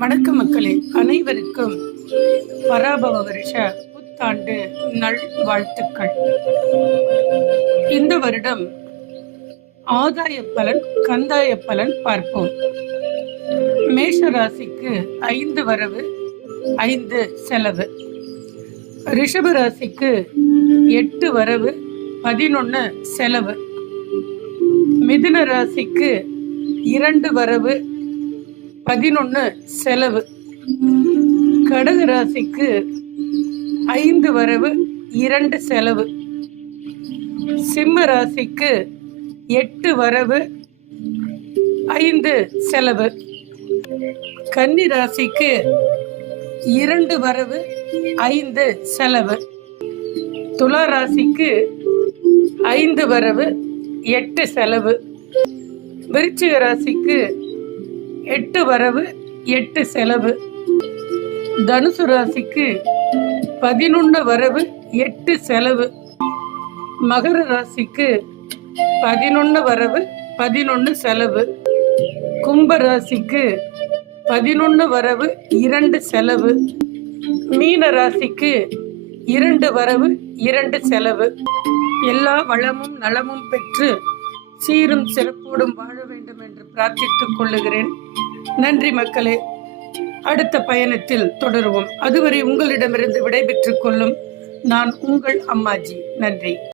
வணக்கம் மக்களே, அனைவருக்கும் பராபவ வருஷ புத்தாண்டு நல் வாழ்த்துக்கள். இந்த வருடம் ஆதாய பலன் கந்தாய பலன் பார்ப்போம். மேஷ ராசிக்கு 5 வரவு 5 செலவு. ரிஷப ராசிக்கு 8 வரவு 11 செலவு. மிதுன ராசிக்கு 2 வரவு 11 செலவு. கடக ராசிக்கு 5 வரவு 2 செலவு. சிம்ம ராசிக்கு 8 வரவு 5 செலவு. கன்னி ராசிக்கு 2 வரவு 5 செலவு. துலா ராசிக்கு 5 வரவு 8 செலவு. விருச்சிக ராசிக்கு 8 வரவு 8 செலவு. தனுசு ராசிக்கு 11 வரவு 8 செலவு. மகர ராசிக்கு 11 வரவு 11 செலவு. கும்ப ராசிக்கு 11 வரவு 2 செலவு. மீன ராசிக்கு 2 வரவு 2 செலவு. எல்லா வளமும் நலமும் பெற்று சீரும் சிறப்போடும் வாழ வேண்டும் என்று பிரார்த்தித்துக் கொள்ளுகிறேன். நன்றி மக்களே. அடுத்த பயணத்தில் தொடருவோம். அதுவரை உங்களிடமிருந்து விடைபெற்றுக் கொள்ளும் நான் உங்கள் அம்மாஜி. நன்றி.